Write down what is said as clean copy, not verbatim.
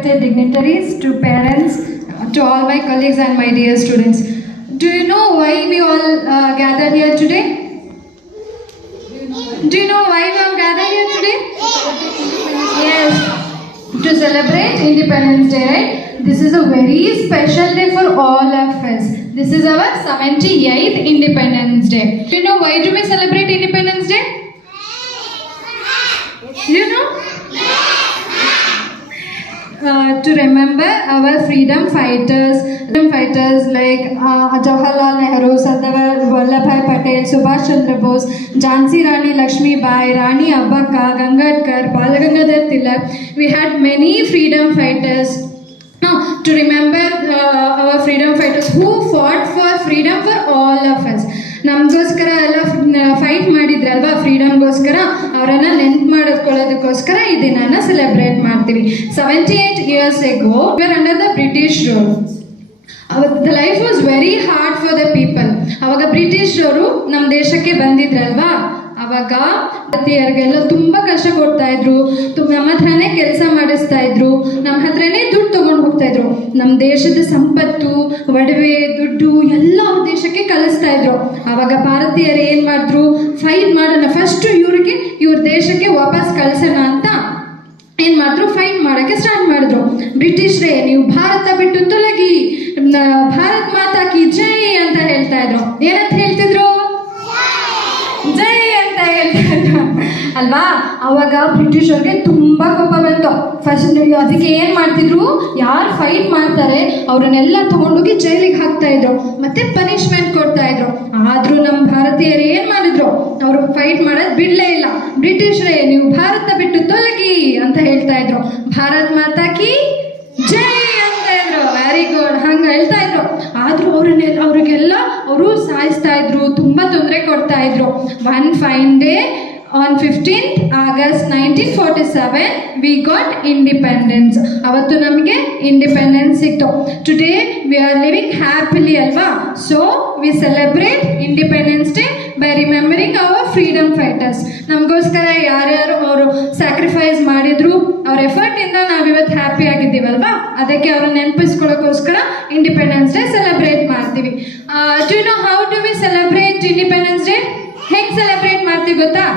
respected dignitaries, to parents, to all my colleagues and my dear students. Do you know why we all gathered here today? Do you know why we all gathered here today? Yes, to celebrate Independence Day, right? This is a very special day for all of us. This is our 78th Independence Day. Do you know why do we celebrate Independence Day? You know? To remember our freedom fighters like Jawaharlal Nehru, Sardar Vallabhbhai Patel, Subhash Chandra Bose, Jhansi Rani Lakshmi Bai, Rani Abbaka, Gangadkar, Balagangadhar Tilak. We had many freedom fighters. Now, to remember our freedom fighters who fought for freedom for all of us. ನಮಗೋಸ್ಕರ ಎಲ್ಲ fight ಮಾಡಿದ್ರಲ್ವಾ ಫ್ರೀಡಮ್ಗೋಸ್ಕರ ಅವರನ್ನ ನೆನ್ಪು ಮಾಡಿಕೊಳ್ಳೋದಕ್ಕೋಸ್ಕರ ಈ ದಿನನ celebrate ಮಾಡ್ತೀವಿ. 78 years ago we were under the British rule. The life was very hard for the people. ಅವಾಗ British ಅವರು ನಮ್ಮ ದೇಶಕ್ಕೆ ಬಂದಿದ್ರಲ್ವಾ, ಅವಾಗ ಭಾರತೀಯರಿಗೆಲ್ಲ ತುಂಬ ಕಷ್ಟ ಕೊಡ್ತಾ ಇದ್ರು, ನಮ್ಮ ಹತ್ರನೇ ಕೆಲಸ ಮಾಡಿಸ್ತಾ ಇದ್ರು, ನಮ್ಮ ಹತ್ರನೇ ದುಡ್ಡು ತಗೊಂಡು ಹೋಗ್ತಾ ಇದ್ರು. ನಮ್ಮ ದೇಶದ ಸಂಪತ್ತು, ಒಡವೆ, ದುಡ್ಡು ಎಲ್ಲ ಅವ್ರ ದೇಶಕ್ಕೆ ಕಲಿಸ್ತಾ ಇದ್ರು. ಅವಾಗ ಭಾರತೀಯರು ಏನು ಮಾಡಿದ್ರು, ಫೈಟ್ ಮಾಡೋಣ, ಫಸ್ಟ್ ಇವ್ರ ದೇಶಕ್ಕೆ ವಾಪಸ್ ಕಳಿಸೋಣ ಅಂತ ಏನು ಮಾಡಿದ್ರು, ಫೈಟ್ ಮಾಡೋಕ್ಕೆ ಸ್ಟಾರ್ಟ್ ಮಾಡಿದ್ರು. ಬ್ರಿಟಿಷ್ರೇ ನೀವು ಭಾರತ ಬಿಟ್ಟು ತೊಲಗಿ, ಭಾರತ್ ಮಾತಾ ಕಿ ಜೈ ಅಂತ ಹೇಳ್ತಾ ಇದ್ರು. ಏನಂತ ಹೇಳ್ತಿದ್ರು? ಜೈ ಅಂತ ಹೇಳ್ತಾ ಇದ್ರು ಅಲ್ವಾ. ಅವಾಗ ಬ್ರಿಟಿಷರ್ಗೆ ತುಂಬ ಕೋಪ ಬಂತು. ಫಸ್ಟ್ ಅದಕ್ಕೆ ಏನು ಮಾಡ್ತಿದ್ರು, ಯಾರು ಫೈಟ್ ಮಾಡ್ತಾರೆ ಅವರನ್ನೆಲ್ಲ ತಗೊಂಡೋಗಿ ಜೈಲಿಗೆ ಹಾಕ್ತಾ ಇದ್ರು, ಮತ್ತೆ ಪನಿಷ್ಮೆಂಟ್ ಕೊಡ್ತಾ ಇದ್ರು. ಆದರೂ ನಮ್ಮ ಭಾರತೀಯರು ಏನು ಮಾಡಿದ್ರು, ಅವರು ಫೈಟ್ ಮಾಡೋದು ಬಿಡಲೇ ಇಲ್ಲ. ಬ್ರಿಟಿಷರೇ ನೀವು ಭಾರತ ಬಿಟ್ಟು ತೊಲಗಿ ಅಂತ ಹೇಳ್ತಾ ಇದ್ರು. ಭಾರತ್ ಮಾತಾ ಕಿ ಜೈ ಅಂತ ಇದ್ರು. ವೆರಿ ಗುಡ್, ಹಂಗೆ ಹೇಳ್ತಾ ಇದ್ರು. ಆದರೂ ಅವ್ರಿಗೆಲ್ಲ ಅವರು ಸಾಯಿಸ್ತಾ ಇದ್ರು, ತುಂಬ ತೊಂದರೆ ಕೊಡ್ತಾ ಇದ್ರು. One fine day on 15th August 1947 we got independence. ಅವತ್ತು ನಮಗೆ ಇಂಡಿಪೆಂಡೆನ್ಸ್ ಸಿಕ್ತು. Today we are living happily ಅಲ್ವಾ. So we celebrate Independence Day by remembering our freedom fighters. ನಮಗೋಸ್ಕರ ಯಾರ್ಯಾರು ಅವರು ಸ್ಯಾಕ್ರಿಫೈಸ್ ಮಾಡಿದ್ರು, ಅವ್ರ ಎಫರ್ಟಿಂದ ನಾವಿವತ್ತು ಹ್ಯಾಪಿ ಆಗಿದ್ದೀವಲ್ವಾ, ಅದಕ್ಕೆ ಅವ್ರನ್ನ ನೆನಪಿಸ್ಕೊಳ್ಳೋಕ್ಕೋಸ್ಕರ ಇಂಡಿಪೆಂಡೆನ್ಸ್ ಡೇ ಸೆಲೆಬ್ರೇಟ್ ಮಾಡ್ತೀವಿ. Do you know how do we celebrate Independence Day? ಹೆಂಗೆ ಸೆಲೆಬ್ರೇಟ್ ಮಾಡ್ತೀವಿ ಗೊತ್ತಾ?